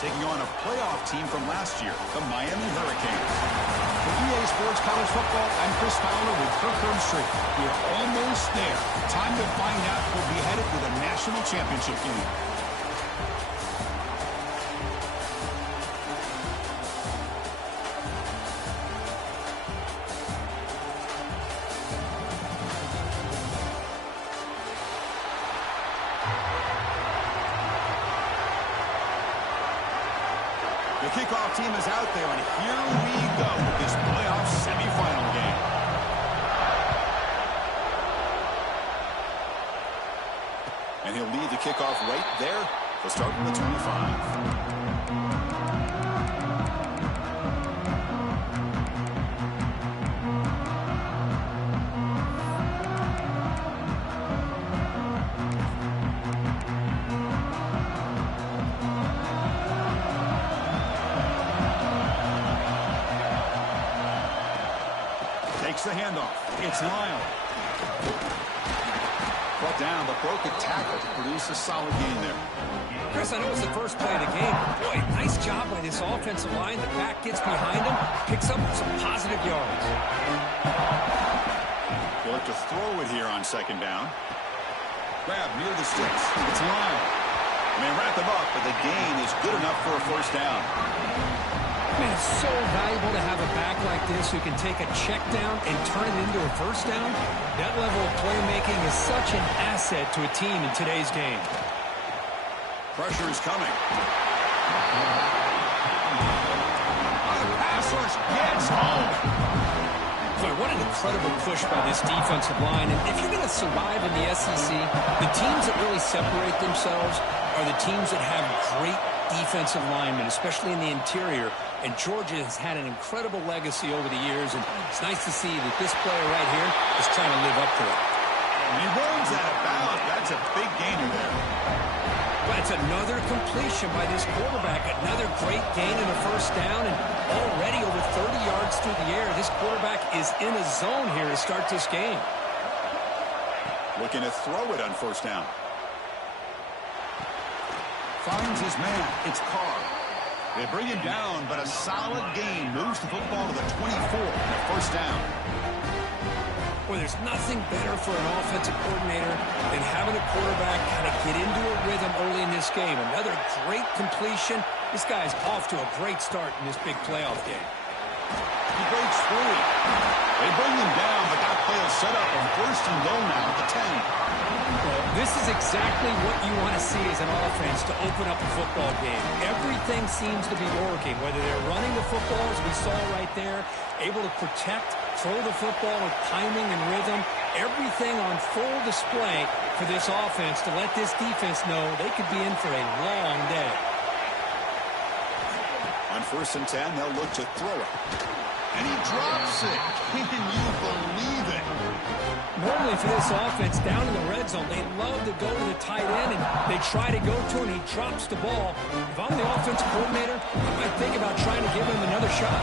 taking on a playoff team from last year, the Miami Hurricanes. For EA Sports College Football, I'm Chris Fowler with Kirk Street. We're almost there. Time to find out who'll be headed to the national championship game. The kickoff team is out there, and here we go with this playoff semifinal game. And he'll lead the kickoff right there. He'll start from the 25. Takes the handoff. It's Lyle. Brought down, but broke a tackle to produce a solid gain there. Chris, I know it's the first play of the game. Boy, nice job by this offensive line. The back gets behind him, picks up some positive yards. They'll look to throw it here on second down. Grab near the sticks. It's Lyle. And they wrap him up, but the gain is good enough for a first down. Man, it's so valuable to have a back like this who can take a check down and turn it into a first down. That level of playmaking is such an asset to a team in today's game. Pressure is coming. The passers gets home. Boy, what an incredible push by this defensive line. And if you're going to survive in the SEC, the teams that really separate themselves are the teams that have great defensive linemen, especially in the interior. And Georgia has had an incredible legacy over the years, and it's nice to see that this player right here is trying to live up to that. And he runs out of bounds. That's a big gainer there. But it's another completion by this quarterback. Another great gain in a first down, and already over 30 yards through the air. This quarterback is in a zone here to start this game. Looking to throw it on first down. Finds his man. It's Carr. They bring him down, but a solid gain moves the football to the 24 and a first down. Well, there's nothing better for an offensive coordinator than having a quarterback kind of get into a rhythm early in this game. Another great completion. This guy's off to a great start in this big playoff game. He breaks free. They bring him down, but that play will set up on first and goal now at the 10. Well, this is exactly what you want to see as an offense to open up a football game. Everything seems to be working, whether they're running the football, as we saw right there, able to protect, throw the football with timing and rhythm, everything on full display for this offense to let this defense know they could be in for a long day. On first and 10, they'll look to throw it. And he drops it. Can you believe it? Normally for this offense, down in the red zone, they love to go to the tight end, and they try to go to him, and he drops the ball. If I'm the offensive coordinator, I might think about trying to give him another shot.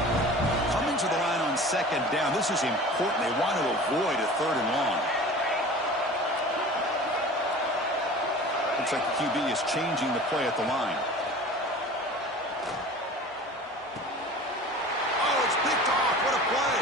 Coming to the line on second down, this is important. They want to avoid a third and long. Looks like the QB is changing the play at the line. Oh, it's picked off. What a play.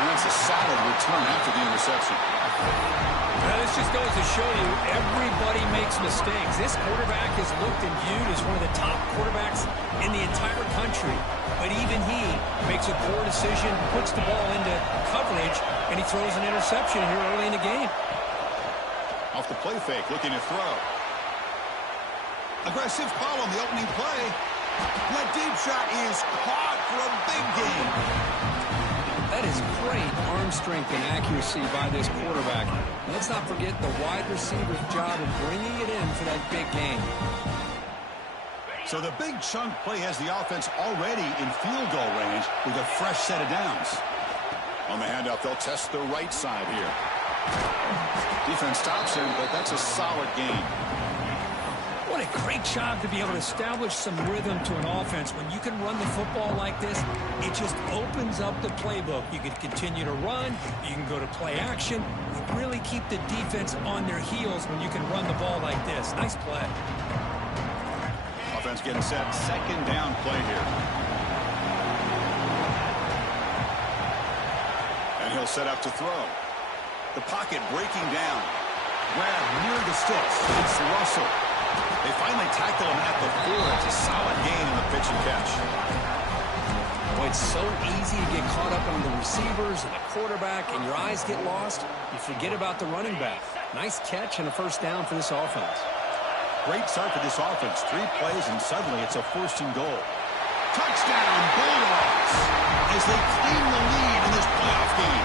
And that's a solid return after the interception. Now, this just goes to show you everybody makes mistakes. This quarterback is looked and viewed as one of the top quarterbacks in the entire country. But even he makes a poor decision, puts the ball into coverage, and he throws an interception here early in the game. Off the play fake, looking to throw. Aggressive call on the opening play. That deep shot is caught for a big gain. That is great arm strength and accuracy by this quarterback. Let's not forget the wide receiver's job of bringing it in for that big gain. So the big chunk play has the offense already in field goal range with a fresh set of downs. On the handoff, they'll test the right side here. Defense stops him, but that's a solid gain. What a great job to be able to establish some rhythm to an offense. When you can run the football like this, it just opens up the playbook. You can continue to run. You can go to play action. You really keep the defense on their heels when you can run the ball like this. Nice play. A Offense getting set. Second down play here. And he'll set up to throw. The pocket breaking down. Grab near the sticks. It's Russell. They finally tackle him at the 4. It's a solid gain in the pitch and catch. Boy, it's so easy to get caught up on the receivers and the quarterback, and your eyes get lost. You forget about the running back. Nice catch and a first down for this offense. Great start for this offense. 3 plays, and suddenly it's a 1st and goal. Touchdown, Bulldogs, as they claim the lead in this playoff game.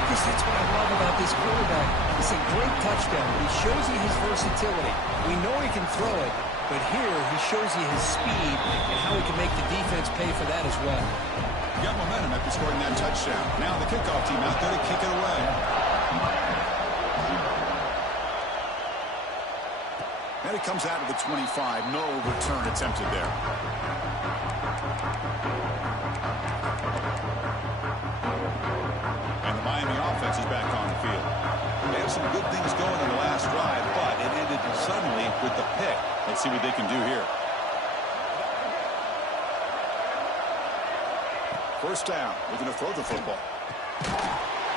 Because that's what I love about this quarterback. It's a great touchdown, but he shows you his versatility. We know he can throw it, but here he shows you his speed and how he can make the defense pay for that as well. Got momentum after scoring that touchdown. Now the kickoff team out there to kick it away. And it comes out of the 25. No return attempted there. And the Miami offense is back on the field. They have some good things going in the last drive, but it ended suddenly with the pick. Let's see what they can do here. First down. We're going to throw the football.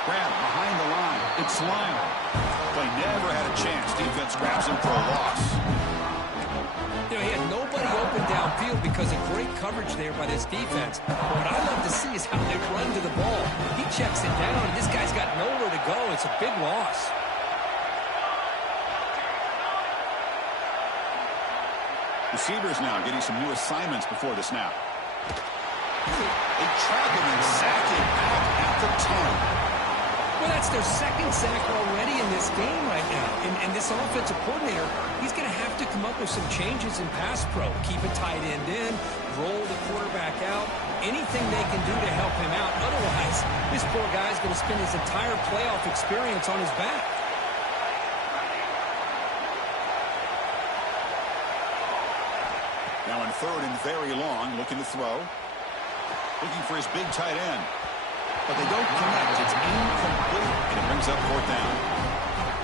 Grab behind the line. It's Lyon. Play never had a chance. Defense grabs him for a loss. You know, he had nobody open downfield because of great coverage there by this defense. What I love to see is how they run to the ball. He checks it down, and this guy's got nowhere to go. It's a big loss. Receivers now getting some new assignments before the snap. They trap him and sack him out at the 10. Well, that's their second sack already in this game right now. And this offensive coordinator, he's going to have to come up with some changes in pass pro. Keep a tight end in, roll the quarterback out, anything they can do to help him out. Otherwise, this poor guy's going to spend his entire playoff experience on his back. Now in 3rd and very long, looking to throw. Looking for his big tight end. But they don't connect. It's incomplete, and it brings up 4th down.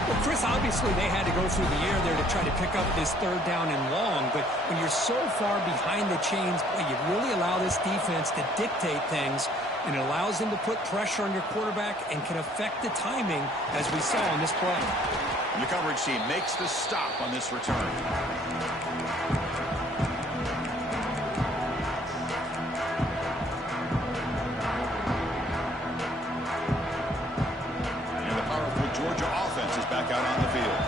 Well, Chris, obviously they had to go through the air there to try to pick up this 3rd down and long, but when you're so far behind the chains, boy, you really allow this defense to dictate things, and it allows them to put pressure on your quarterback and can affect the timing, as we saw on this play. And the coverage team makes the stop on this return. Back out on the field.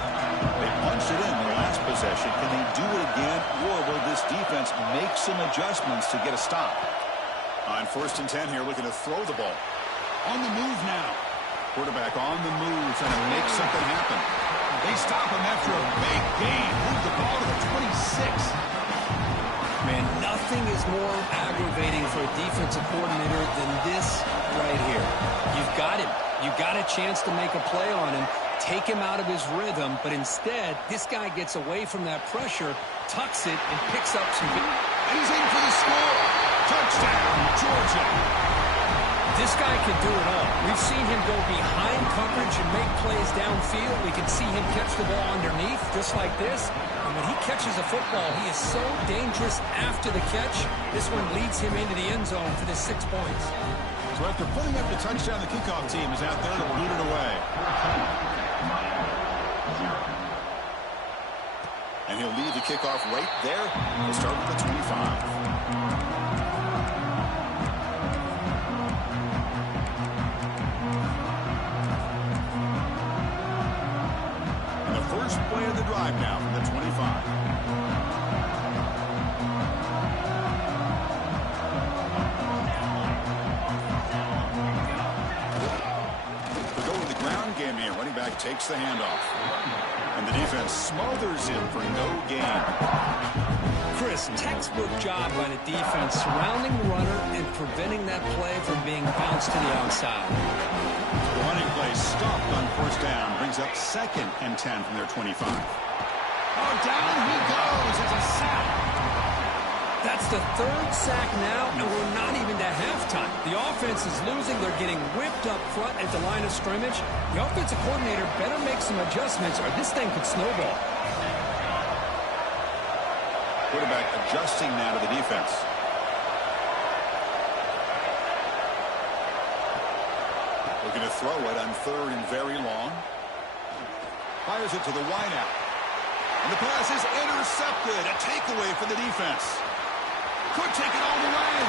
They punched it in the last possession. Can they do it again, or will this defense make some adjustments to get a stop? On 1st and 10 here, looking to throw the ball. On the move now. Quarterback on the move, trying to make something happen. They stop him after a big gain. Move the ball to the 26. Man, nothing is more aggravating for a defensive coordinator than this right here. You've got him. You've got a chance to make a play on him, take him out of his rhythm, but instead, this guy gets away from that pressure, tucks it, and picks up some... And he's in for the score. Touchdown, Georgia. This guy can do it all. We've seen him go behind coverage and make plays downfield. We can see him catch the ball underneath, just like this. And when he catches a football, he is so dangerous after the catch. This one leads him into the end zone for the 6 points. So after putting up the touchdown, the kickoff team is out there to boot it away. And he'll lead the kickoff right there. He'll start with the 25. First play of the drive now from the 25. They go to the ground game here. Running back takes the handoff. And the defense smothers him for no gain. Chris, textbook job by the defense surrounding the runner and preventing that play from being bounced to the outside. The running play stopped on 1st down. Brings up 2nd and 10 from their 25. Oh, down he goes. It's a sack. That's the 3rd sack now, and we're not even to halftime. The offense is losing. They're getting whipped up front at the line of scrimmage. The offensive coordinator better make some adjustments or this thing could snowball. quarterback adjusting now to the defense. Looking to throw it on 3rd and very long. Fires it to the wideout. And the pass is intercepted. A takeaway for the defense. Could take it all the way.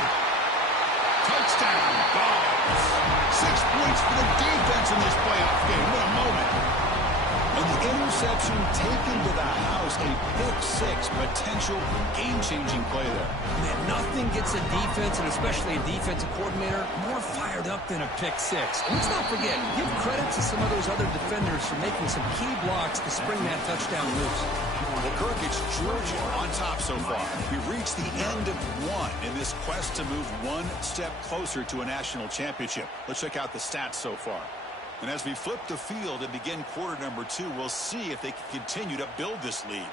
Touchdown, Dogs. 6 points for the defense in this playoff game. What a moment. And the interception taken to the house. A pick-6 potential game-changing play there. Man, nothing gets a defense, and especially a defensive coordinator, more fired up than a pick-6. And let's not forget, give credit to some of those other defenders for making some key blocks to spring that touchdown loose. Well, Kirk, it's Georgia on top so far. We reached the end of one in this quest to move one step closer to a national championship. Let's check out the stats so far. And as we flip the field and begin quarter number 2, we'll see if they can continue to build this lead.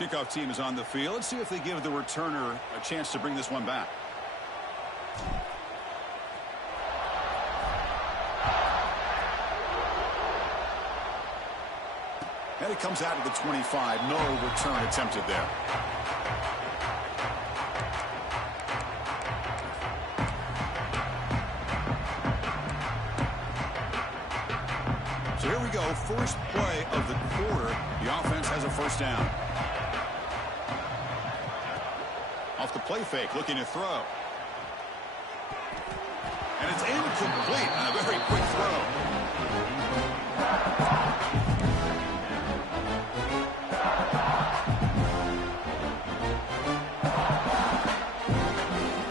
Kickoff team is on the field. Let's see if they give the returner a chance to bring this one back. And it comes out of the 25. No return attempted there. So here we go. First play of the quarter. The offense has a first down. Off the play fake, looking to throw. And it's incomplete on a very quick throw.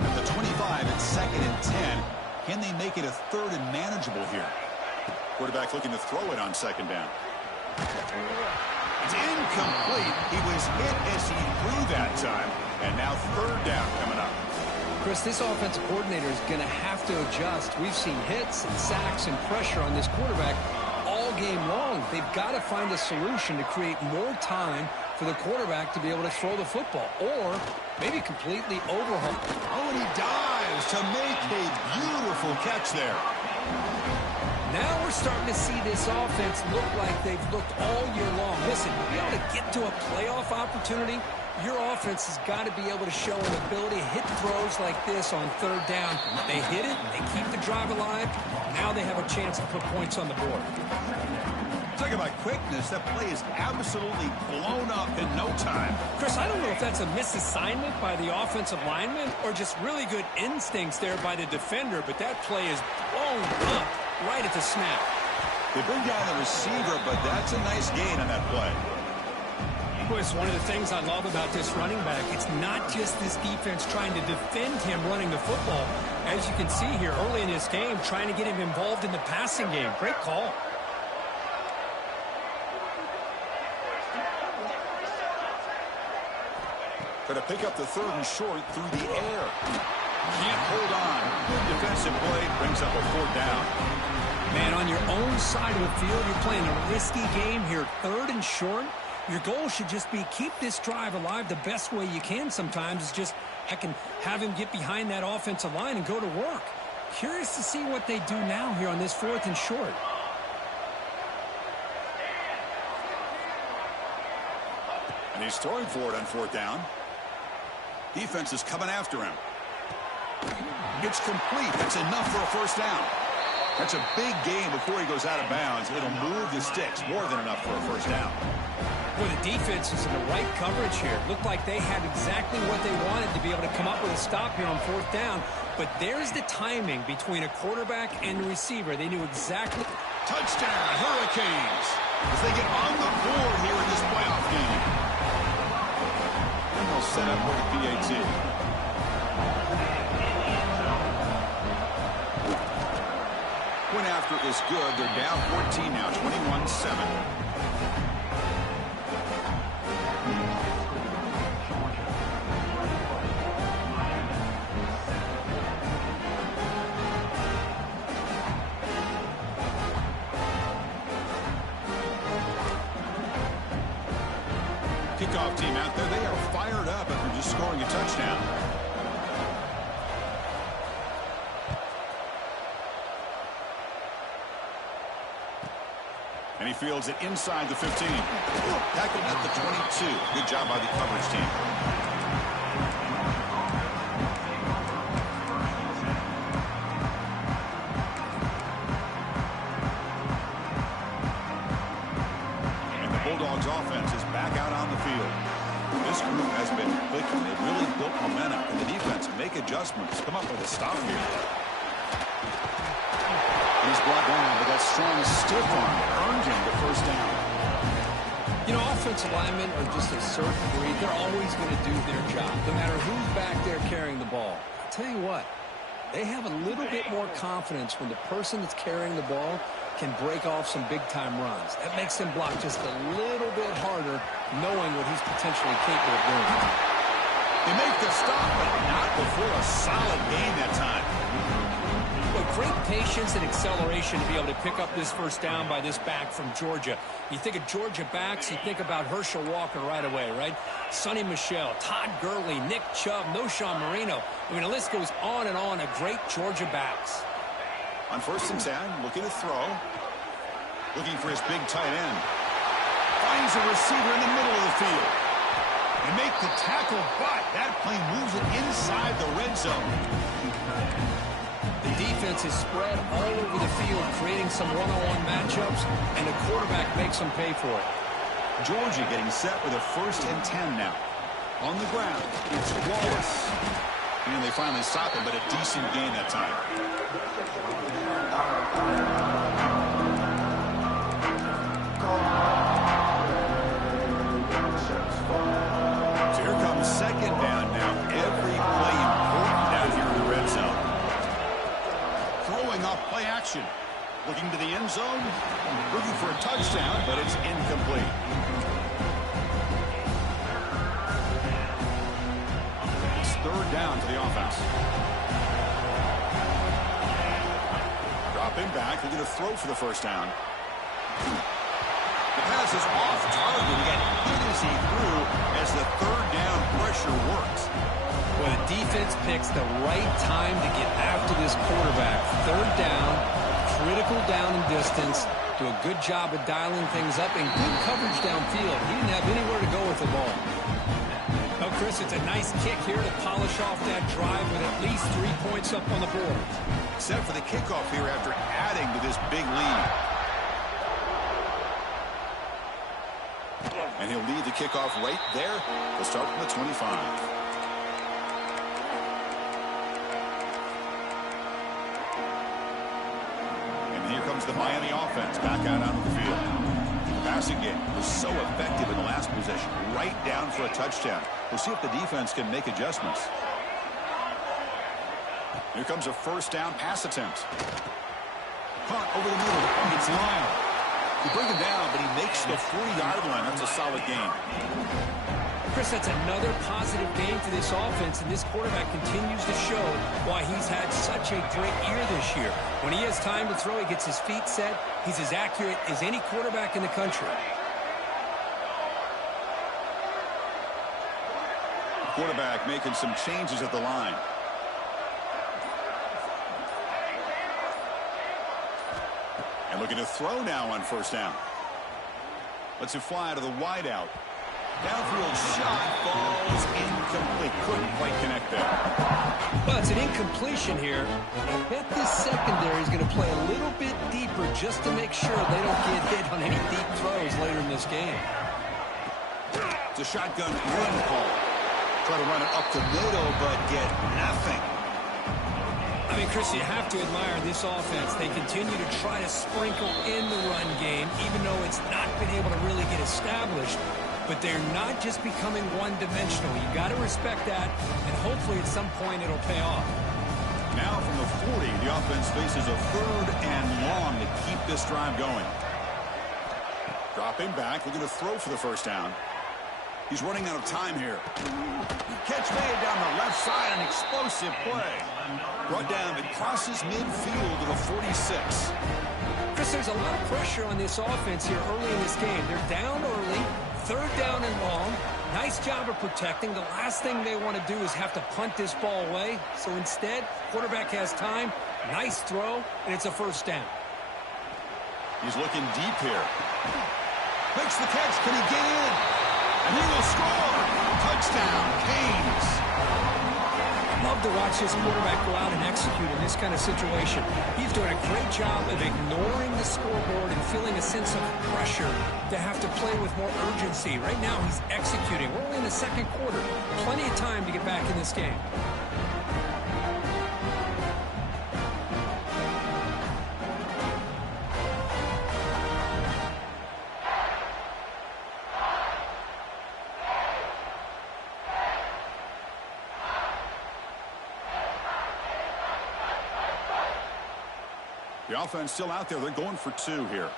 At the 25, it's 2nd and 10. Can they make it a 3rd and manageable here? Quarterback looking to throw it on 2nd down. It's incomplete. He was hit as he threw that time. And now 3rd down coming up. Chris, this offensive coordinator is going to have to adjust. We've seen hits and sacks and pressure on this quarterback all game long. They've got to find a solution to create more time for the quarterback to be able to throw the football, or maybe completely overhaul. Oh, and he dives to make a beautiful catch there. Now we're starting to see this offense look like they've looked all year long. Listen, to be able to get to a playoff opportunity, your offense has got to be able to show an ability to hit throws like this on 3rd down. They hit it, they keep the drive alive. Now they have a chance to put points on the board. Talking about quickness, that play is absolutely blown up in no time. Chris, I don't know if that's a misassignment by the offensive lineman or just really good instincts there by the defender, but that play is blown up right at the snap. They bring down the receiver, but that's a nice gain on that play. Chris, one of the things I love about this running back, it's not just this defense trying to defend him running the football. As you can see here early in this game, trying to get him involved in the passing game. Great call. Trying to pick up the 3rd and short through the air. Can't hold on. Good defensive play. Brings up a 4th down. Man, on your own side of the field, you're playing a risky game here. 3rd and short. Your goal should just be keep this drive alive the best way you can sometimes. Is just, heck, and have him get behind that offensive line and go to work. Curious to see what they do now here on this 4th and short. And he's throwing for it on 4th down. Defense is coming after him. It's complete. That's enough for a first down. That's a big gain before he goes out of bounds. It'll move the sticks. More than enough for a first down. Well, the defense is in the right coverage here. Looked like they had exactly what they wanted to be able to come up with a stop here on 4th down. But there's the timing between a quarterback and the receiver. They knew exactly. Touchdown, Hurricanes. As they get on the board here in this playoff game. And they'll set up with the PAT. Point after is good. They're down 14 now, 21-7. Kickoff team out there, they are fired up after just scoring a touchdown. And he fields it inside the 15. Tackled at the 22. Good job by the coverage team. And the Bulldogs offense is back out on the field. This group has been clicking. They've really built momentum. And the defense make adjustments. Come up with a stop here. He's brought down, but that strong stiff arm earned him the first down. You know, offensive linemen are just a certain breed. They're always going to do their job, no matter who's back there carrying the ball. I'll tell you what, they have a little bit more confidence when the person that's carrying the ball can break off some big-time runs. That makes him block just a little bit harder, knowing what he's potentially capable of doing. They make the stop, but not before a solid gain that time. But great patience and acceleration to be able to pick up this first down by this back from Georgia. You think of Georgia backs, you think about Herschel Walker right away, right? Sonny Michel, Todd Gurley, Nick Chubb, Noshawn Marino. I mean, the list goes on and on of great Georgia backs. On 1st and 10, looking to throw. Looking for his big tight end. Finds a receiver in the middle of the field. They make the tackle, but that play moves it inside the red zone. The defense is spread all over the field, creating some one-on-one matchups, and the quarterback makes them pay for it. Georgia getting set with a 1st and 10 now. On the ground, it's Wallace. And they finally stop him, but a decent gain that time. So here comes 2nd down now. Every play important down here in the red zone. Throwing off play action. Looking to the end zone. Looking for a touchdown, but it's incomplete. It's 3rd down for the offense. Dropping back. Looking to throw for the first down. The pass is off target. He got hit as he threw as the 3rd down pressure works. Well, the defense picks the right time to get after this quarterback. 3rd down, critical down and distance. Do a good job of dialing things up and good coverage downfield. He didn't have anywhere to go with the ball. Oh, Chris, it's a nice kick here to polish off that drive with at least 3 points up on the board. Set for the kickoff here after adding to this big lead. And he'll lead the kickoff right there. He'll start from the 25. And here comes the Miami offense back out onto the field. The passing game was so effective in the last possession. Right down for a touchdown. We'll see if the defense can make adjustments. Here comes a 1st down pass attempt. Punt over the middle. It's Lyle. You bring him down, but he makes the 40-yard line. That's a solid game. Chris, that's another positive game for this offense, and this quarterback continues to show why he's had such a great year this year. When he has time to throw, he gets his feet set. He's as accurate as any quarterback in the country. Quarterback making some changes at the line. And looking to throw now on 1st down. Lets it fly to the wideout. Downfield shot falls incomplete. Couldn't quite connect there. Well, it's an incompletion here. I bet this secondary is going to play a little bit deeper just to make sure they don't get hit on any deep throws later in this game. It's a shotgun run call. Try to run it up the middle, but get nothing. I mean, Chris, you have to admire this offense. They continue to try to sprinkle in the run game, even though it's not been able to really get established. But they're not just becoming one-dimensional. You got to respect that, and hopefully at some point it'll pay off. Now from the 40, the offense faces a 3rd and long to keep this drive going. Dropping back, looking to throw for the 1st down. He's running out of time here. Catch made down the left side, an explosive play. Brought down, it crosses midfield to the 46. Chris, there's a lot of pressure on this offense here early in this game. They're down early, 3rd down and long. Nice job of protecting. The last thing they want to do is have to punt this ball away. So instead, quarterback has time, nice throw, and it's a 1st down. He's looking deep here. Makes the catch. Can he get in? And he will score. Touchdown, Canes. Love to watch this quarterback go out and execute in this kind of situation. He's doing a great job of ignoring the scoreboard and feeling a sense of pressure to have to play with more urgency. Right now, he's executing. We're only in the second quarter. Plenty of time to get back in this game. The offense still out there. They're going for two here.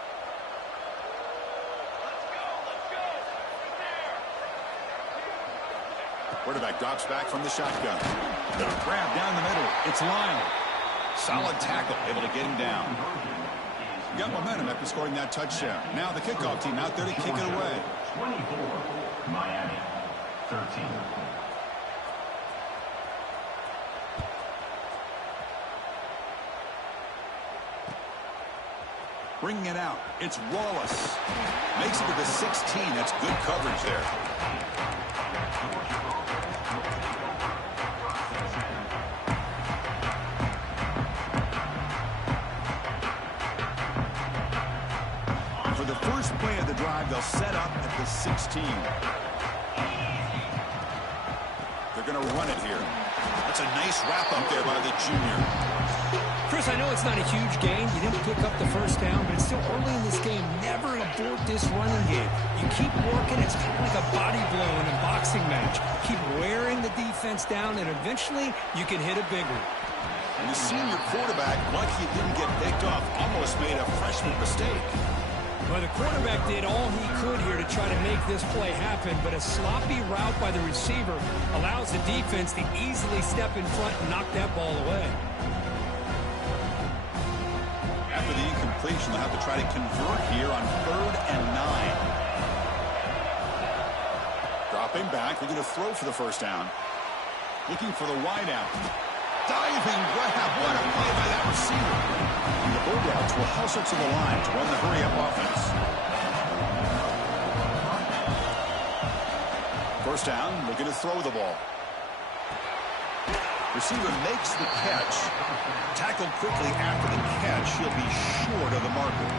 Quarterback drops back from the shotgun. The grab down the middle. It's Lyle. Solid tackle, able to get him down. Got momentum after scoring that touchdown. Now the kickoff team out there to kick it away. 24, Miami, 13. Bringing it out. It's Wallace. Makes it to the 16. That's good coverage there. For the first play of the drive, they'll set up at the 16. They're going to run it here. That's a nice wrap up there by the junior. Chris, I know it's not a huge gain. You didn't pick up the first down, but it's still early in this game. Never abort this running game. You keep working. It's kind of like a body blow in a boxing match. Keep wearing the defense down, and eventually you can hit a big one. And the senior quarterback, lucky he didn't get picked off, almost made a freshman mistake. Well, the quarterback did all he could here to try to make this play happen, but a sloppy route by the receiver allows the defense to easily step in front and knock that ball away. After the incompletion, they'll have to try to convert here on 3rd and 9. Dropping back, looking to throw for the first down. Looking for the wideout. Diving grab. What a play by that receiver. And the Bulldogs will hustle to the line to run the hurry-up offense. First down, looking to throw the ball. Receiver makes the catch. Tackled quickly after the catch. He'll be short of the marker.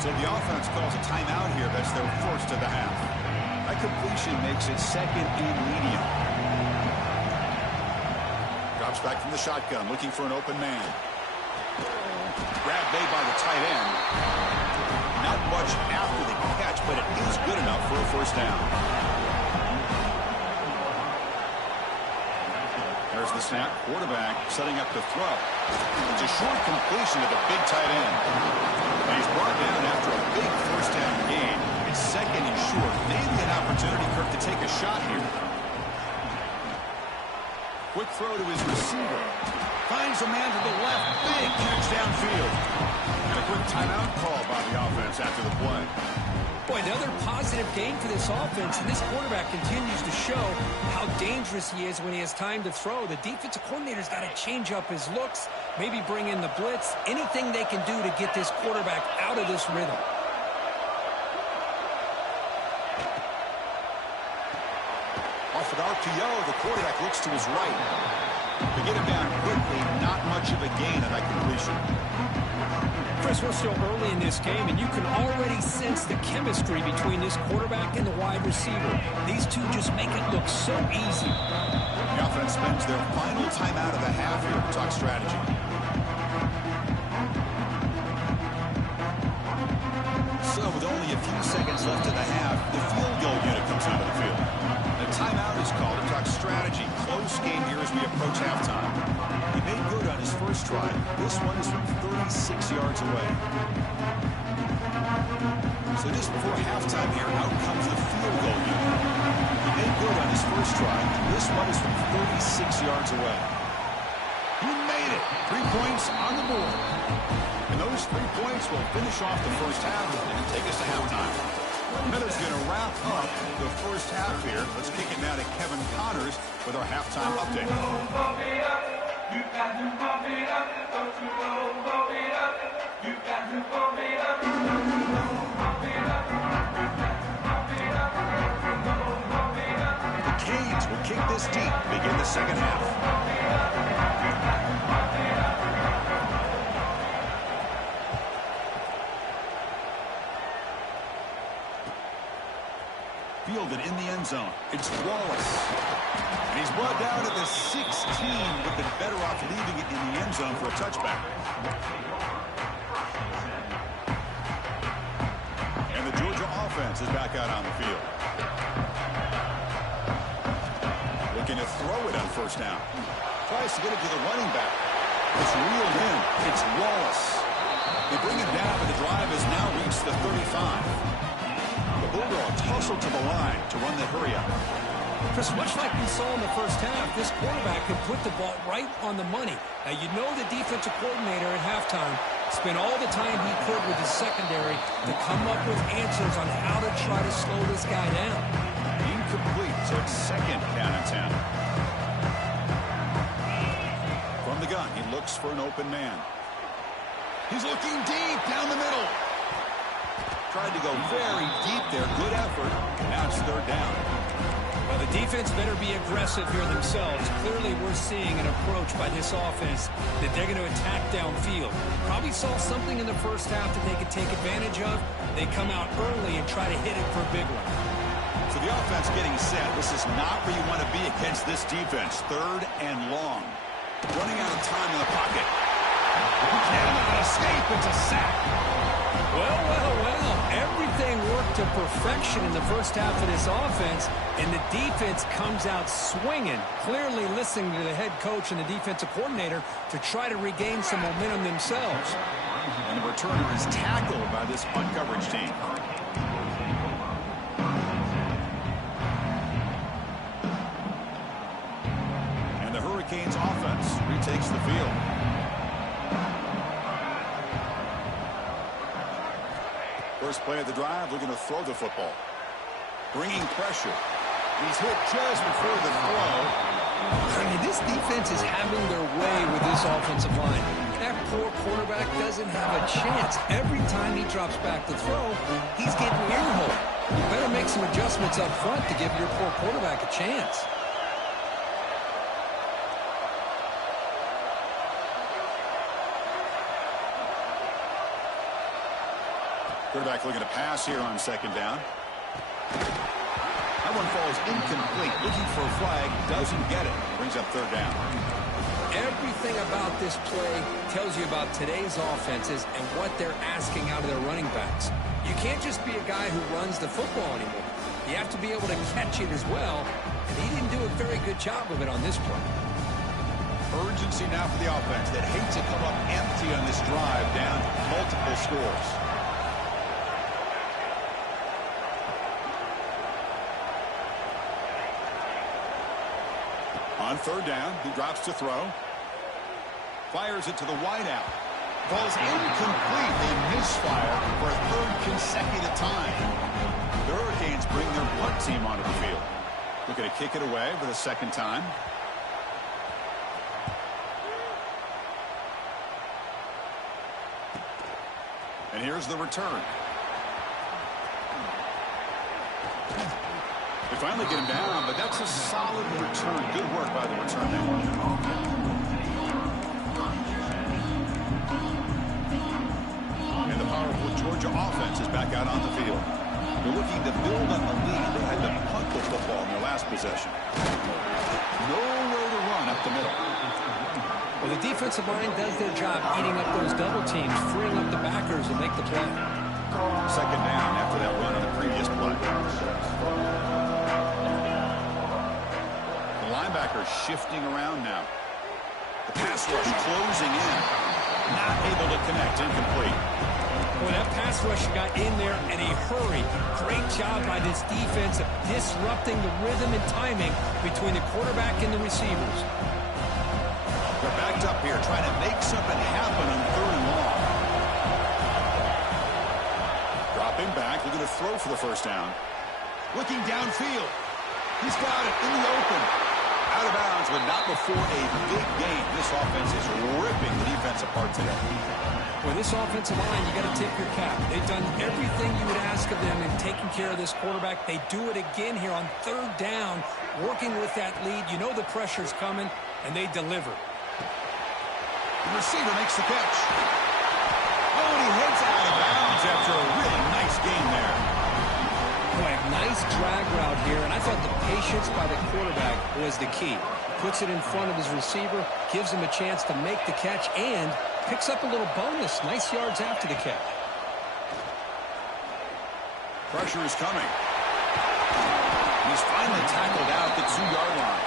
So the offense calls a timeout here. That's their first of the half. That completion makes it 2nd and medium. Drops back from the shotgun, looking for an open man. Grab made by the tight end. Not much after the catch, but it is good enough for a first down. There's the snap. Quarterback setting up the throw. It's a short completion to the big tight end. And he's brought down after a big first down gain. It's 2nd and short. Maybe an opportunity, Kirk, to take a shot here. Quick throw to his receiver. Finds a man to the left. Big catch downfield. And a quick timeout call by the offense after the play. Boy, another positive game for this offense, and this quarterback continues to show how dangerous he is when he has time to throw. The defensive coordinator's got to change up his looks, maybe bring in the blitz, anything they can do to get this quarterback out of this rhythm. Off an RPO, the quarterback looks to his right. To get him down quickly, not much of a gain on that completion. Chris, we're still early in this game, and you can already sense the chemistry between this quarterback and the wide receiver. These two just make it look so easy. The offense spends their final timeout of the half here to talk strategy. So with only a few seconds left in the half, the field goal unit comes out of the field. The timeout is called to talk strategy. Close game here as we approach halftime. He made good on his first try. This one is from 36 yards away. So just before halftime here, out comes the field goal unit. He made good on his first try. This one is from 36 yards away. He made it. 3 points on the board. And those 3 points will finish off the first half and take us to halftime. Miller's going to wrap up the first half here. Let's kick it now to Kevin Connors with our halftime update. You got to pump it up, don't you know, pump it up. The Canes will kick this deep, begin the second half. Fielded in the end zone. It's Wallace. And he's brought down at the 16. Would have been better off leaving it in the end zone for a touchback. And the Georgia offense is back out on the field. Looking to throw it on first down. Tries to get it to the running back. It's reeled in. It's Wallace. They bring him down, but the drive has now reached the 35. The Bulldogs hustle to the line to run the hurry-up. Chris, much like we saw in the first half, this quarterback could put the ball right on the money. Now, you know the defensive coordinator at halftime spent all the time he could with his secondary to come up with answers on how to try to slow this guy down. Incomplete, so it's second down and 10. From the gun, he looks for an open man. He's looking deep down the middle. Tried to go very deep there. Good effort. Now it's third down. Well, the defense better be aggressive here themselves. Clearly, we're seeing an approach by this offense that they're going to attack downfield. Probably saw something in the first half that they could take advantage of. They come out early and try to hit it for a big one. So the offense getting set. This is not where you want to be against this defense. Third and long. Running out of time in the pocket. Cannot escape. It's a sack. Well, well, well. Everything worked to perfection in the first half of this offense, and the defense comes out swinging, clearly listening to the head coach and the defensive coordinator to try to regain some momentum themselves. And the returner is tackled by this punt coverage team. And the Hurricanes offense retakes the field. First play of the drive, looking to throw the football. Bringing pressure. He's hit just before the throw. I mean, this defense is having their way with this offensive line. That poor quarterback doesn't have a chance. Every time he drops back to throw, he's getting earhole. You better make some adjustments up front to give your poor quarterback a chance. Quarterback looking to pass here on second down. That one falls incomplete. Looking for a flag. Doesn't get it. Brings up third down. Everything about this play tells you about today's offenses and what they're asking out of their running backs. You can't just be a guy who runs the football anymore. You have to be able to catch it as well, and he didn't do a very good job of it on this play. Urgency now for the offense that hates to come up empty on this drive, down multiple scores. On third down, he drops to throw. Fires it to the wideout. Falls incomplete. They misfire for a third consecutive time. The Hurricanes bring their punt team onto the field. Looking to kick it away for the second time. And here's the return. They finally get him down, but that's a solid return. Good work by the return man. And the powerful Georgia offense is back out on the field. They're looking to build on the lead. They had to punt the football in their last possession. Nowhere to run up the middle. Well, the defensive line does their job eating up those double teams, freeing up the backers and make the play. Second down after that run on the previous play. The linebacker shifting around now. The pass rush closing in. Not able to connect. Incomplete. Well, that pass rush got in there in a hurry. Great job by this defense of disrupting the rhythm and timing between the quarterback and the receivers. They're backed up here, trying to make something happen on third and long. Dropping back, looking to throw for the first down. Looking downfield. He's got it in the open. Out of bounds, but not before a big game. This offense is ripping the defense apart today. Well, this offensive line, you got to tip your cap. They've done everything you would ask of them in taking care of this quarterback. They do it again here on third down, working with that lead. You know the pressure's coming, and they deliver. The receiver makes the catch. Oh, and he heads out of bounds after a really nice game there. Boy, a nice drag route here, and I thought the patience by the quarterback was the key. Puts it in front of his receiver, gives him a chance to make the catch, and picks up a little bonus. Nice yards after the catch. Pressure is coming. He's finally tackled out the 2-yard line.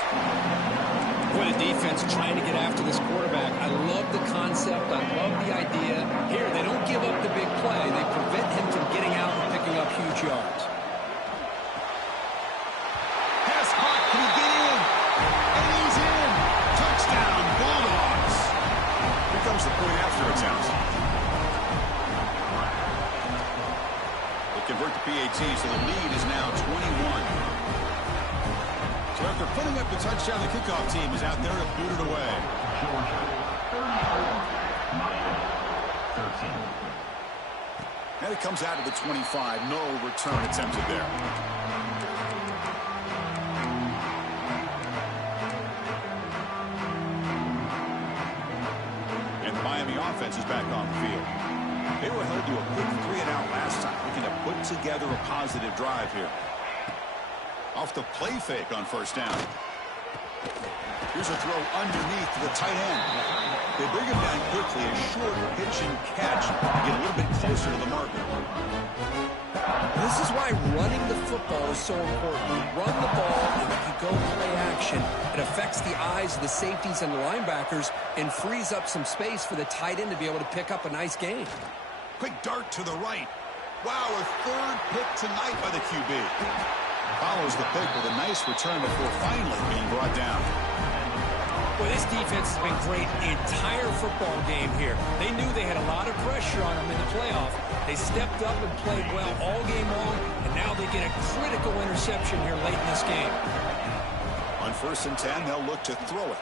What a defense trying to get after this quarterback. I love the concept. I love the idea. Here, they don't give up the big play. They prevent him from getting out and picking up huge yards. Pass caught. Can he get in? And he's in. Touchdown, Bulldogs. Here comes the point after attempt. They convert the PAT, so the lead is now 21. So after putting up the touchdown, the kickoff team is out there to boot it away. Georgia, 34, Miami, 13. And it comes out to the 25. No return attempted there. And the Miami offense is back on the field. They were held to a quick 3-and-out last time, looking to put together a positive drive here. Off the play fake on first down. Here's a throw underneath to the tight end. They bring him down quickly, a short pitch and catch to get a little bit closer to the marker. This is why running the football is so important. You run the ball and you go play action. It affects the eyes of the safeties and the linebackers and frees up some space for the tight end to be able to pick up a nice gain. Quick dart to the right. Wow, a third pick tonight by the QB. Follows the pick with a nice return before finally being brought down. Well, this defense has been great the entire football game here. They knew they had a lot of pressure on them in the playoff. They stepped up and played well all game long, and now they get a critical interception here late in this game. On 1st and 10, they'll look to throw it.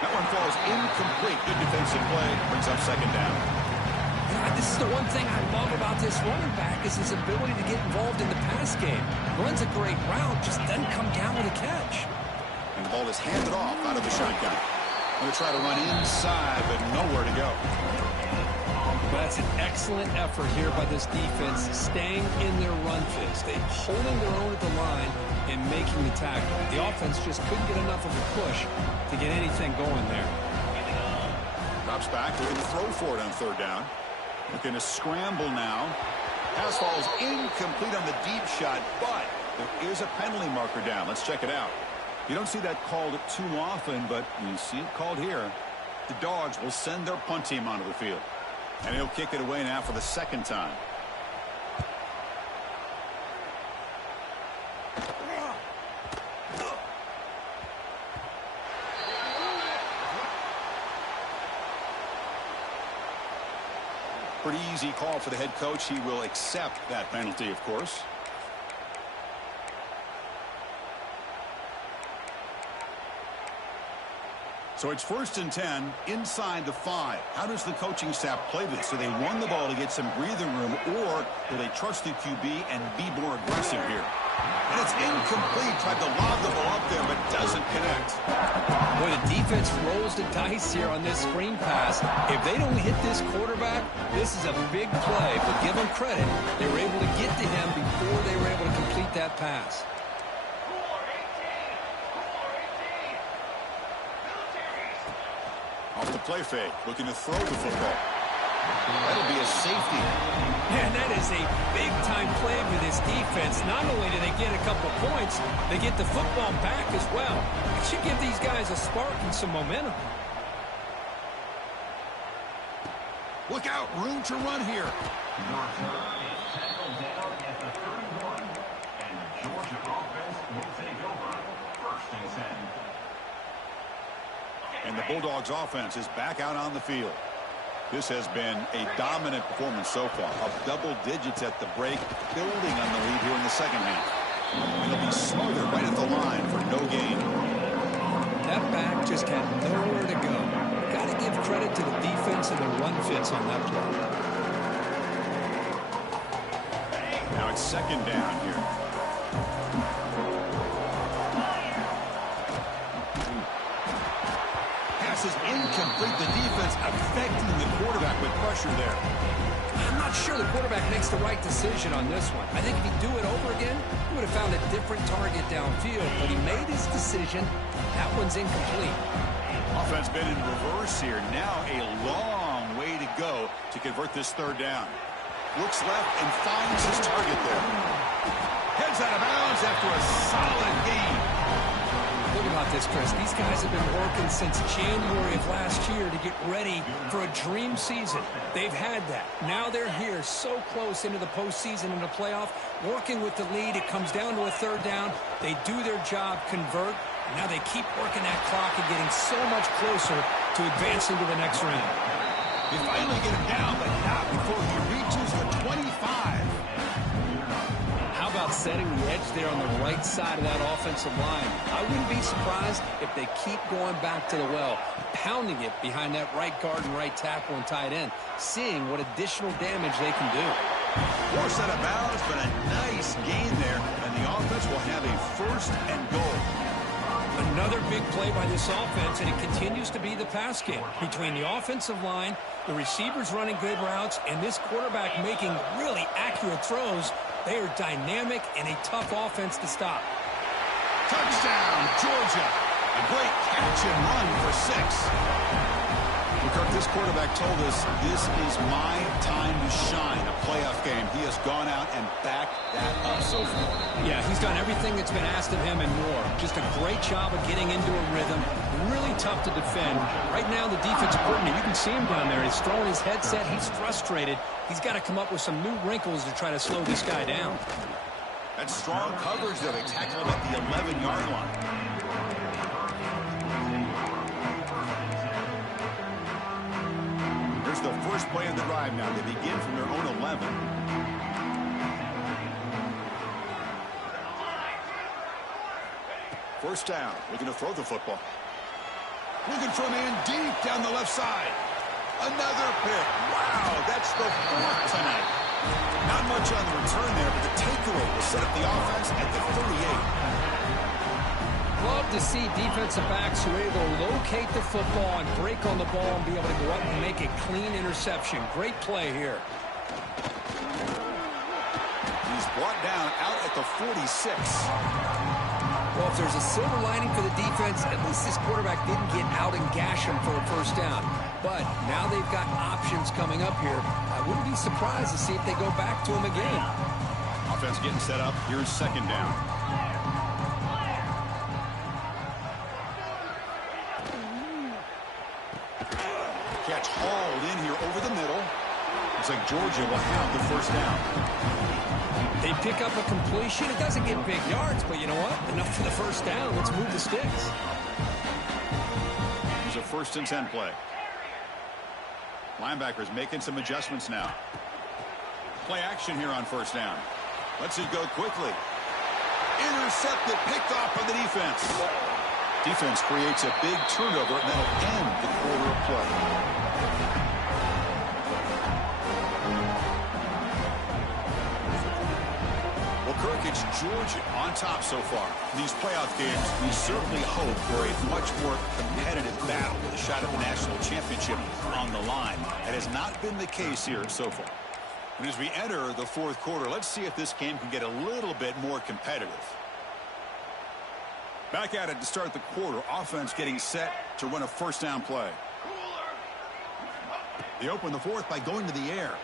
That one falls incomplete. Good defensive play. Brings up 2nd down. This is the one thing I love about this running back is his ability to get involved in the pass game. Runs a great route, just doesn't come down with a catch. And the ball is handed off out of the shotgun. Going to try to run inside, but nowhere to go. That's an excellent effort here by this defense, staying in their run phase. They holding their own at the line and making the tackle. The offense just couldn't get enough of a push to get anything going there. Drops back, looking to throw for it on 3rd down. Looking to scramble now. Pass falls incomplete on the deep shot, but there is a penalty marker down. Let's check it out. You don't see that called too often, but you see it called here. The Dogs will send their punt team onto the field. And he'll kick it away now for the 2nd time. Pretty easy call for the head coach. He will accept that penalty, of course. So it's 1st and 10 inside the 5. How does the coaching staff play this? Do they run the ball to get some breathing room, or do they trust the QB and be more aggressive here? And it's incomplete. Tried to lob the ball up there, but doesn't connect. Boy, the defense rolls the dice here on this screen pass. If they don't hit this quarterback, this is a big play. But give them credit. They were able to get to him before they were able to complete that pass. Off the play fake, looking to throw the football. That'll be a safety. Man, that is a big-time play for this defense. Not only do they get a couple points, they get the football back as well. It should give these guys a spark and some momentum. Look out, room to run here. Your turn is tackled down at the 31, and the Georgia offense will take over 1st and 10. And the Bulldogs offense is back out on the field. This has been a dominant performance so far. Up double digits at the break, building on the lead here in the 2nd half. And they'll be smothered right at the line. no gain. That back just had nowhere to go. Got to give credit to the defense and the run fits on that play. Now it's second down here. Pass is incomplete. The defense affecting the quarterback with pressure there. I'm not sure the quarterback makes the right decision on this one. I think if he'd do it over again, he would have found a different target downfield. But he made his decision. That one's incomplete. Offense been in reverse here. Now a long way to go to convert this third down. Looks left and finds his target there. Heads out of bounds after a solid gain. Think about this, Chris. These guys have been working since January of last year to get ready for a dream season. They've had that. Now they're here so close into the postseason and the playoff, working with the lead. It comes down to a third down. They do their job, convert. And now they keep working that clock and getting so much closer to advancing to the next round. They finally get him down, but not before he reaches the 25. How about setting the edge there on the right side of that offensive line? I wouldn't be surprised if they keep going back to the well, pounding it behind that right guard and right tackle and tight end, seeing what additional damage they can do. Forced out of bounds, but a nice gain there, and the offense will have a first and goal. Another big play by this offense, and it continues to be the pass game. Between the offensive line, the receivers running good routes, and this quarterback making really accurate throws, they are dynamic and a tough offense to stop. Touchdown, Georgia. A great catch and run for 6. Kirk, this quarterback told us this is my time to shine, a playoff game. He has gone out and backed that up so far. Yeah, he's done everything that's been asked of him and more. Just a great job of getting into a rhythm. Really tough to defend. Right now, the defensive coordinator, you can see him down there. He's throwing his headset. He's frustrated. He's got to come up with some new wrinkles to try to slow this guy down. That's strong coverage, though. They tackle him at the 11-yard line. Here's the first play of the drive now. They begin from their own 11. First down. Looking to throw the football. Looking for a man deep down the left side. Another pick. Wow, that's the 4th tonight. Not much on the return there, but the takeaway will set up the offense at the 38. Love to see defensive backs who are able to locate the football and break on the ball and be able to go up and make a clean interception. Great play here. He's brought down out at the 46. Well, if there's a silver lining for the defense, at least this quarterback didn't get out and gash him for a first down. But now they've got options coming up here. I wouldn't be surprised to see if they go back to him again. Offense getting set up. Here's second down. Catch hauled in here over the middle. Looks like Georgia will have the first down. They pick up a completion. It doesn't get big yards, but you know what? Enough for the first down. Let's move the sticks. Here's a 1st and 10 play. Linebackers making some adjustments now. Play action here on first down. Lets it go quickly. Intercepted, picked off by the defense. Defense creates a big turnover, and that'll end the quarter of play. Well, Kirk, it's Georgia on top so far. These playoff games, we certainly hope for a much more competitive battle with a shot at the national championship on the line. That has not been the case here so far. And as we enter the 4th quarter, let's see if this game can get a little bit more competitive. Back at it to start the quarter. Offense getting set to run a first down play. They open the 4th by going to the air.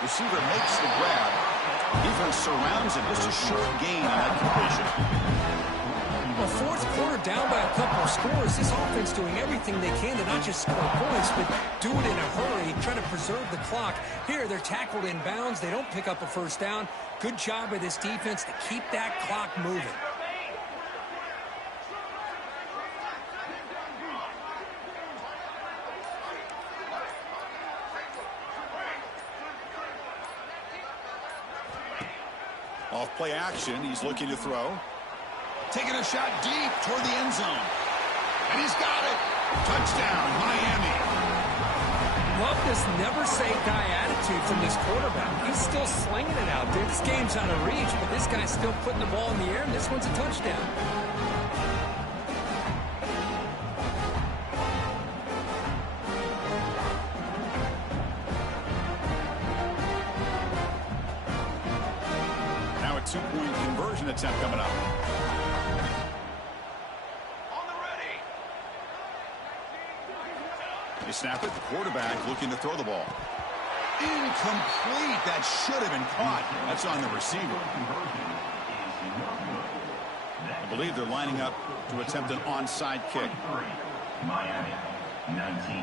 Receiver makes the grab. Defense surrounds him. Just a short gain on that completion. Well, 4th quarter down by a couple of scores. This offense doing everything they can to not just score points, but do it in a hurry, trying to preserve the clock. Here, they're tackled in bounds. They don't pick up a first down. Good job by this defense to keep that clock moving. Off play action, he's looking to throw. Taking a shot deep toward the end zone. And he's got it. Touchdown, Miami. Love this never-say-die attitude from this quarterback. He's still slinging it out there. This game's out of reach, but this guy's still putting the ball in the air, and this one's a touchdown. Now a two-point conversion attempt coming up. They snap it. The quarterback looking to throw the ball. Incomplete. That should have been caught. That's on the receiver. I believe they're lining up to attempt an onside kick. Miami, 19.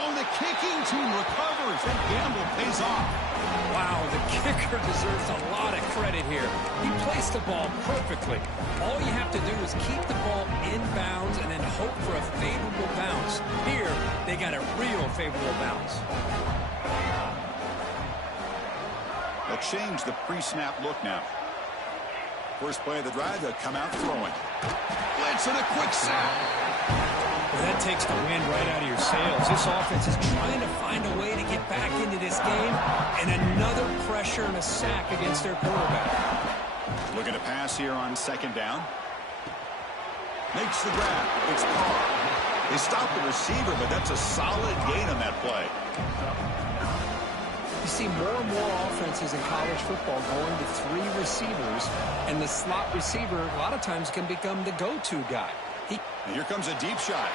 Oh, the kicking team recovers. That gamble pays off. Wow, the kicker deserves a lot of credit here. He placed the ball perfectly. All you have to do is keep the ball in bounds and then hope for a favorable bounce. Here, they got a real favorable bounce. They'll change the pre-snap look now. First play of the drive, they'll come out throwing. Blitz and a quick sack. Well, that takes the wind right out of your sails. This offense is trying to find a way to get back into this game, and another pressure and a sack against their quarterback. Looking to pass here on second down. Makes the grab. It's Carr. They stop the receiver, but that's a solid gain on that play. You see more and more offenses in college football going to three receivers, and the slot receiver a lot of times can become the go-to guy. And here comes a deep shot.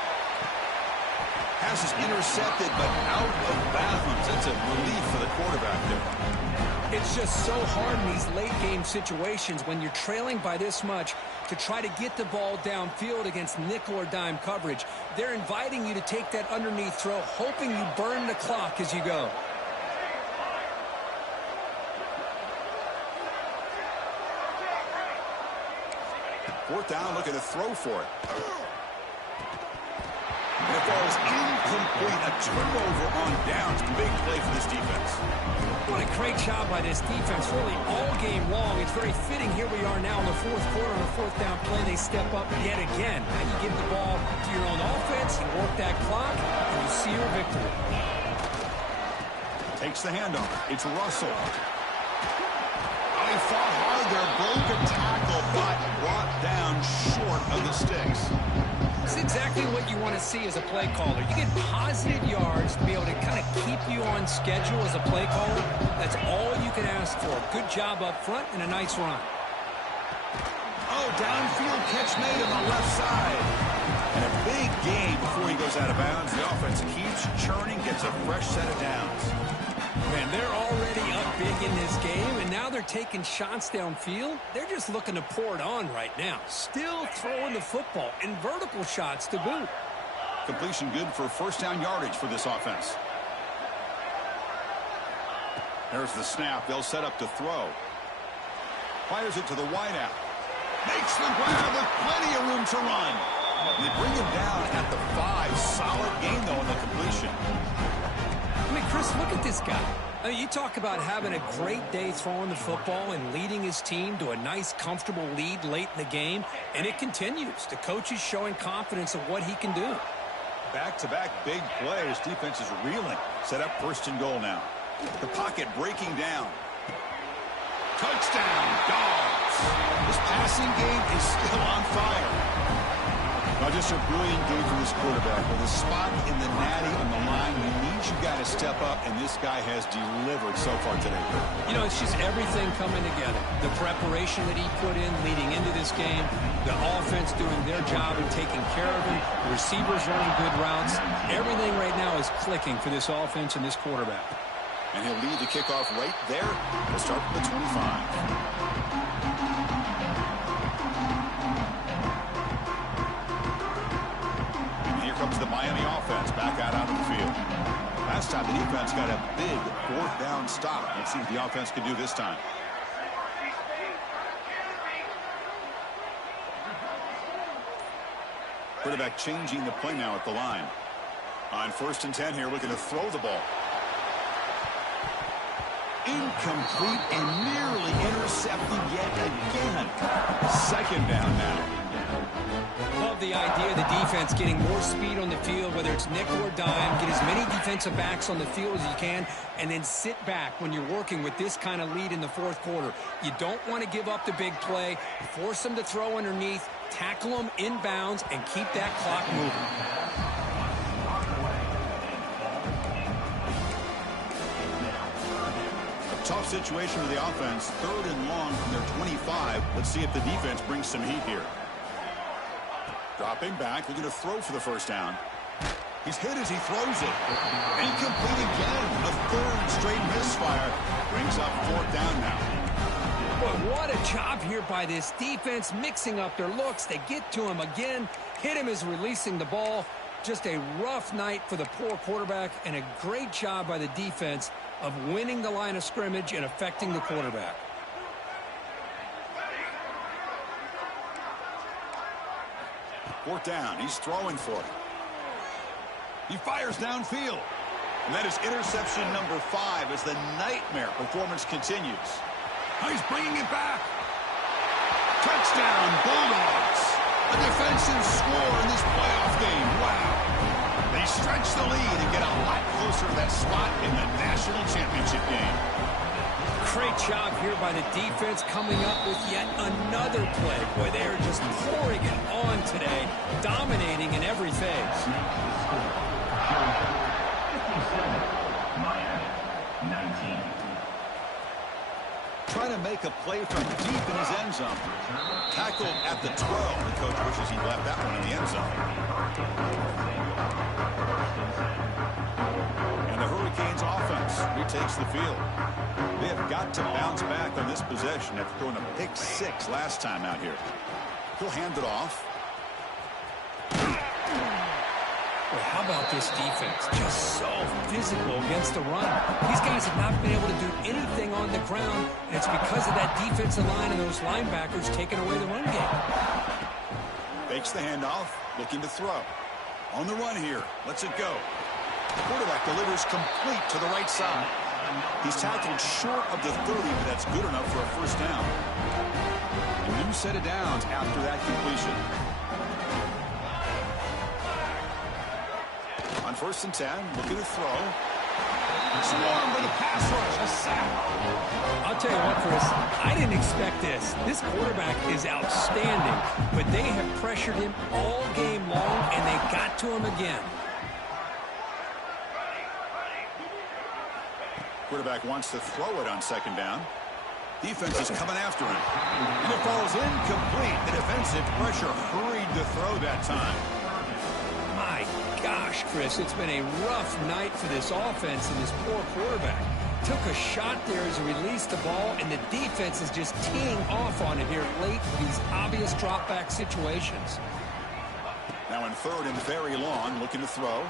Pass is intercepted, but out of bounds. That's a relief for the quarterback there. It's just so hard in these late-game situations when you're trailing by this much to try to get the ball downfield against nickel or dime coverage. They're inviting you to take that underneath throw, hoping you burn the clock as you go. Fourth down, looking to throw for it. And it falls incomplete. A turnover on downs. Big play for this defense. What a great job by this defense, really all game long. It's very fitting. Here we are now in the fourth quarter on a fourth down play. They step up yet again. Now you give the ball to your own offense, you work that clock, and you see your victory. Takes the handoff. It's Russell. He fought hard there, broke a tackle, but brought down short of the sticks. It's exactly what you want to see as a play caller. You get positive yards to be able to kind of keep you on schedule as a play caller. That's all you can ask for. Good job up front and a nice run. Oh, downfield catch made on the left side. And a big gain before he goes out of bounds. The offense keeps churning, gets a fresh set of downs. Man, they're already up big in this game, and now they're taking shots downfield. They're just looking to pour it on right now. Still throwing the football, and vertical shots to boot. Completion good for first down yardage for this offense. There's the snap. They'll set up to throw. Fires it to the wideout. Makes the grab with plenty of room to run. They bring him down at the 5. Solid gain, though, on the completion. I mean, Chris, look at this guy. I mean, you talk about having a great day throwing the football and leading his team to a nice, comfortable lead late in the game, and it continues. The coach is showing confidence of what he can do. Back-to-back big plays. Defense is reeling. Set up first and goal now. The pocket breaking down. Touchdown, Dogs. This passing game is still on fire. Now just a brilliant game for this quarterback. With a spot in the natty on the line, we need you guys to step up, and this guy has delivered so far today. You know, it's just everything coming together. The preparation that he put in leading into this game, the offense doing their job and taking care of him, the receivers running good routes. Everything right now is clicking for this offense and this quarterback. And he'll lead the kickoff right there. We'll start with the 25. Comes the Miami offense back out onto the field. Last time the defense got a big fourth down stop. Let's see what the offense can do this time. Quarterback changing the play now at the line. On 1st and 10 here, looking to throw the ball. incomplete and nearly intercepted yet again. Second down now. Love the idea of the defense getting more speed on the field, whether it's nickel or dime. Get as many defensive backs on the field as you can, and then sit back when you're working with this kind of lead in the fourth quarter. You don't want to give up the big play. Force them to throw underneath, tackle them inbounds, and keep that clock moving. Tough situation for the offense. 3rd and long from their 25. Let's see if the defense brings some heat here. Dropping back, looking to throw for the first down. He's hit as he throws it. Incomplete again. A 3rd straight misfire. Brings up 4th down now. Boy, what a job here by this defense, mixing up their looks. They get to him again. Hit him as releasing the ball. Just a rough night for the poor quarterback, and a great job by the defense of winning the line of scrimmage and affecting the quarterback. Fourth down. He's throwing for it. He fires downfield. And that is interception number 5 as the nightmare performance continues. Now he's bringing it back. Touchdown, Bulldogs. A defensive score in this playoff game. Wow. They stretch the lead and get a lot closer to that spot in the national championship game. Great job here by the defense coming up with yet another play. Boy, they are just pouring it on today, dominating in every phase. Trying to make a play from deep in his end zone. Tackled at the 12. The coach wishes he left that one in the end zone. And the Hurricanes offense retakes the field. They have got to bounce back on this possession after throwing a pick 6 last time out here. He'll hand it off. Boy, how about this defense? Just so physical against the run. These guys have not been able to do anything on the ground, and it's because of that defensive line and those linebackers taking away the run game. Fakes the handoff, looking to throw. On the run here, lets it go. The quarterback delivers complete to the right side. He's tackled short of the 30, but that's good enough for a first down. A new set of downs after that completion. On 1st and 10, looking to throw. Swarmed by the pass rush. A sack. I'll tell you what, Chris, I didn't expect this. This quarterback is outstanding, but they have pressured him all game long, and they got to him again. Quarterback wants to throw it on 2nd down. Defense is coming after him. And it falls incomplete. The defensive pressure hurried the throw that time. My gosh, Chris, it's been a rough night for this offense and this poor quarterback. Took a shot there as he released the ball, and the defense is just teeing off on it here late in these obvious drop-back situations. Now in 3rd and very long, looking to throw.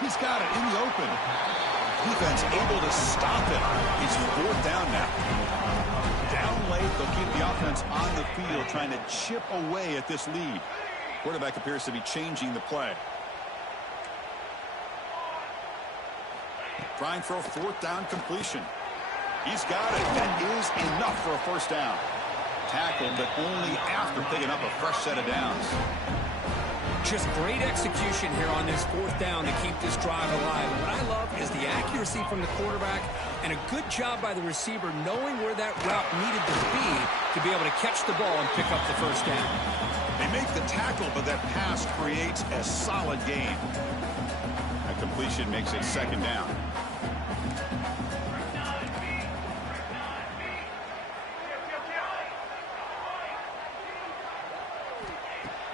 He's got it in the open. Defense able to stop it. It's 4th down now. Down late, they'll keep the offense on the field, trying to chip away at this lead. Quarterback appears to be changing the play. Trying for a 4th down completion. He's got it. That is enough for a first down. Tackled, but only after picking up a fresh set of downs. Just great execution here on this 4th down to keep this drive alive. And what I love is the accuracy from the quarterback and a good job by the receiver knowing where that route needed to be able to catch the ball and pick up the first down. They make the tackle, but that pass creates a solid gain. That completion makes it 2nd down.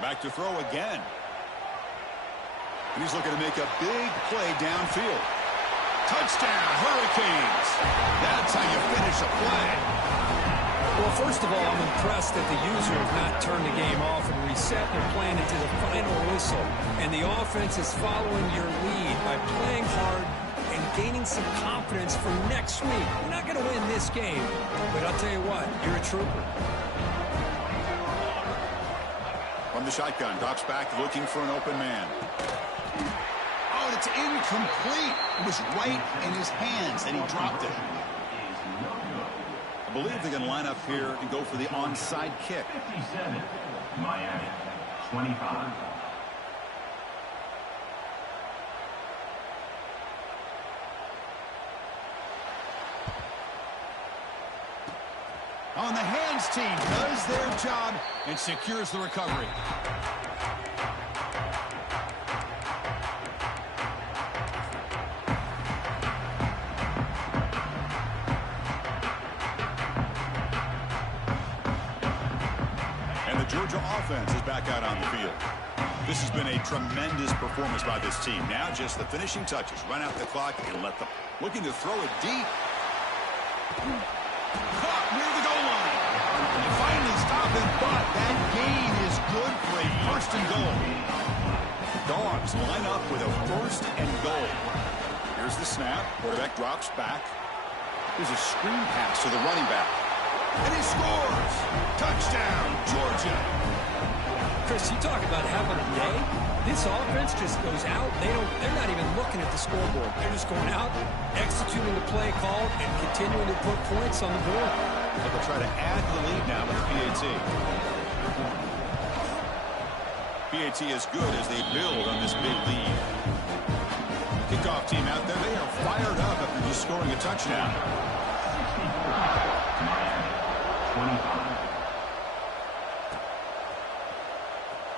Back to throw again. And he's looking to make a big play downfield. Touchdown, Hurricanes. That's how you finish a play. Well, first of all, I'm impressed that the user has not turned the game off and reset their plan into the final whistle. And the offense is following your lead by playing hard and gaining some confidence for next week. We're not going to win this game, but I'll tell you what, you're a trooper. From the shotgun, drops back looking for an open man. Oh, and It's incomplete. It was right in his hands, and he dropped it. I believe they're going to line up here and go for the onside kick. 57, Miami, 25. On the hands team does their job and secures the recovery. And the Georgia offense is back out on the field. This has been a tremendous performance by this team. Now just the finishing touches. Run out the clock and let them. Looking to throw it deep. Caught near the goal line. And finally stop it, but that gain is good for a first and goal. Dogs line up with a first and goal. Here's the snap. Quarterback drops back. Here's a screen pass to the running back. And he scores. Touchdown, Georgia. Chris, you talk about having a day. This offense just goes out. They're not even looking at the scoreboard. They're just going out, executing the play called, and continuing to put points on the board. They'll try to add to the lead now with the PAT. PAT is good as they build on this big lead. Kickoff team out there. They are fired up after just scoring a touchdown. 25.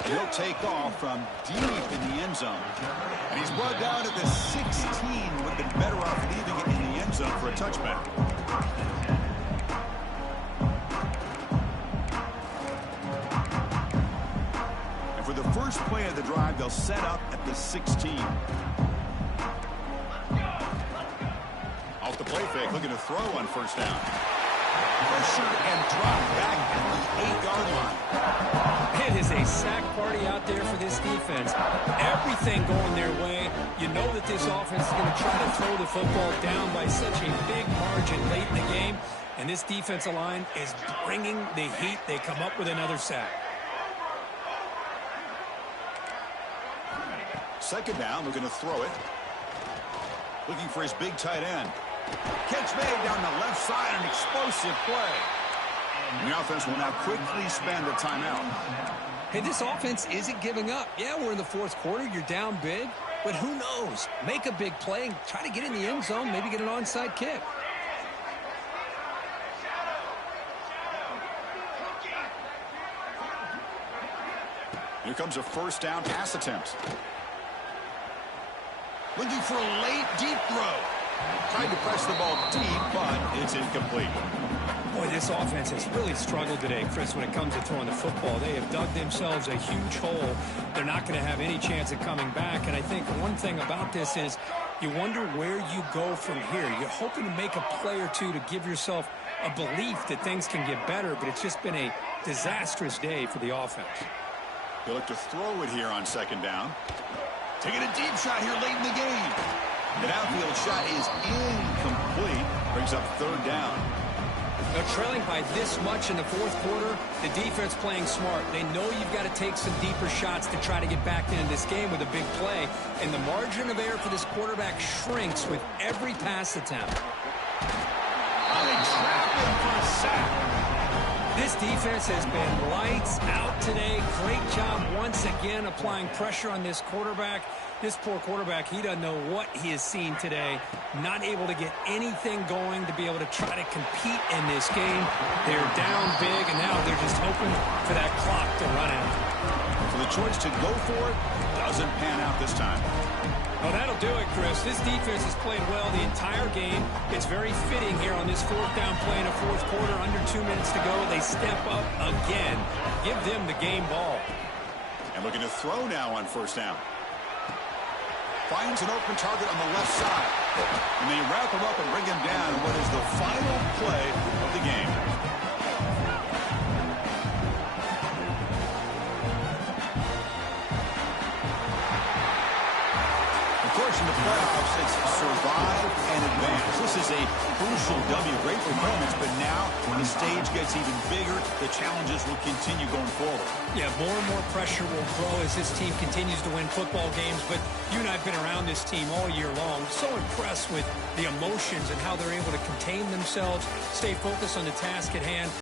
He'll take off from deep in the end zone. And he's brought down at the 16. Would have been better off leaving it in the end zone for a touchback. And for the first play of the drive, they'll set up at the 16. Off the play fake, looking to throw on first down. Pressure and drop back at the 8-yard line. It is a sack party out there for this defense. Everything going their way. You know that this offense is going to try to throw the football down by such a big margin late in the game. And this defensive line is bringing the heat. They come up with another sack. Second down, looking to throw it. Looking for his big tight end. Catch made down the left side, an explosive play. And the offense will now quickly spend a timeout. Hey, this offense isn't giving up. Yeah, we're in the fourth quarter. You're down big. But who knows? Make a big play and try to get in the end zone, maybe get an onside kick. Here comes a first down pass attempt. Looking for a late, deep throw. Tried to press the ball deep, but it's incomplete. Boy, this offense has really struggled today, Chris, when it comes to throwing the football. They have dug themselves a huge hole. They're not going to have any chance of coming back. And I think one thing about this is you wonder where you go from here. You're hoping to make a play or two to give yourself a belief that things can get better, but it's just been a disastrous day for the offense. They'll look to throw it here on second down. Taking a deep shot here late in the game. The downfield shot is incomplete. Brings up third down. They're trailing by this much in the fourth quarter. The defense playing smart. They know you've got to take some deeper shots to try to get back into this game with a big play. And the margin of error for this quarterback shrinks with every pass attempt. Oh, they trap him for a sack. This defense has been lights out today. Great job once again applying pressure on this quarterback. This poor quarterback, he doesn't know what he has seen today. Not able to get anything going to be able to try to compete in this game. They're down big, and now they're just hoping for that clock to run out. So the choice to go for it doesn't pan out this time. Well, that'll do it, Chris. This defense has played well the entire game. It's very fitting here on this fourth down play in the fourth quarter. Under 2 minutes to go. They step up again. Give them the game ball. And looking to throw now on first down. Finds an open target on the left side. And they wrap him up and bring him down in what is the final play of the game. Of course, in the playoffs, offense survive and advance. This is a crucial W. Great performance, but now the stage gets even bigger. The challenges will continue going forward. Yeah, more and more pressure will grow as this team continues to win football games. But you and I have been around this team all year long. So impressed with the emotions and how they're able to contain themselves, stay focused on the task at hand.